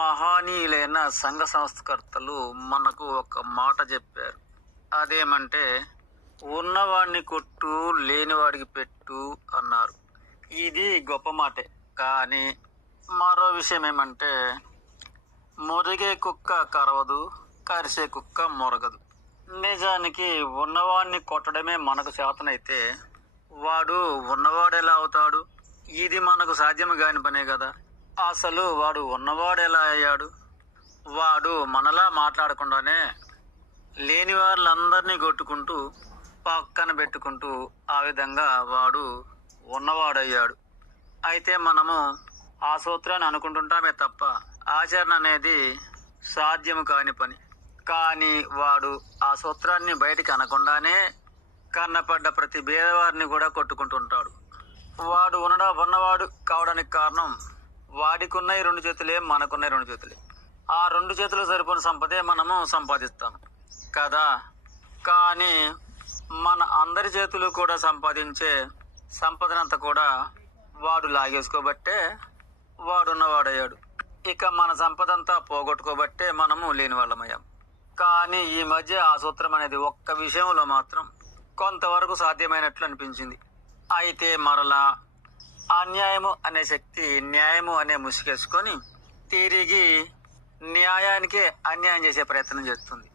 మహానీయులైన సంఘ సంస్కర్తలు మనకు ఒక మాట చెప్పారు. అదేమంటే, ఉన్నవాడిని కొట్టు, లేనివాడికి పెట్టు అన్నారు. ఇది గొప్ప మాటే. కానీ మరో విషయం ఏమంటే, మురిగే కుక్క కరవదు, కరిసే కుక్క మొరగదు. నిజానికి ఉన్నవాడిని కొట్టడమే మనకు చేతనైతే వాడు ఉన్నవాడు ఎలా అవుతాడు? ఇది మనకు సాధ్యం కాని పనే కదా. అసలు వాడు ఉన్నవాడు ఎలా అయ్యాడు? వాడు మనలా మాట్లాడకుండానే లేని వాళ్ళందరినీ కొట్టుకుంటూ పక్కన పెట్టుకుంటూ ఆ విధంగా వాడు ఉన్నవాడయ్యాడు. అయితే మనము ఆ సూత్రాన్ని అనుకుంటుంటామే తప్ప ఆచరణ అనేది సాధ్యము కాని పని. కానీ వాడు ఆ సూత్రాన్ని బయటికి అనకుండానే కన్నపడ్డ ప్రతి పేదవారిని కూడా కొట్టుకుంటుంటాడు. వాడు ఉన్నవాడు కావడానికి కారణం వాడికున్న 2 చేతులే, మనకున్న 2 చేతులే. ఆ 2 చేతులు సరిపోయిన సంపదే మనము సంపాదిస్తాం కదా. కానీ మన అందరి చేతులు కూడా సంపాదించే సంపదనంతా కూడా వాడు లాగేసుకోబట్టే వాడున్నవాడయ్యాడు. ఇక మన సంపద అంతా పోగొట్టుకోబట్టే మనము లేని వాళ్ళమయ్యాం. కానీ ఈ మధ్య ఆ సూత్రం అనేది ఒక్క విషయంలో మాత్రం కొంతవరకు సాధ్యమైనట్లు అనిపించింది. అయితే మరలా అన్యాయము అనే శక్తి న్యాయము అనే ముసుగేసుకొని తిరిగి న్యాయానికే అన్యాయం చేసే ప్రయత్నం చేస్తుంది.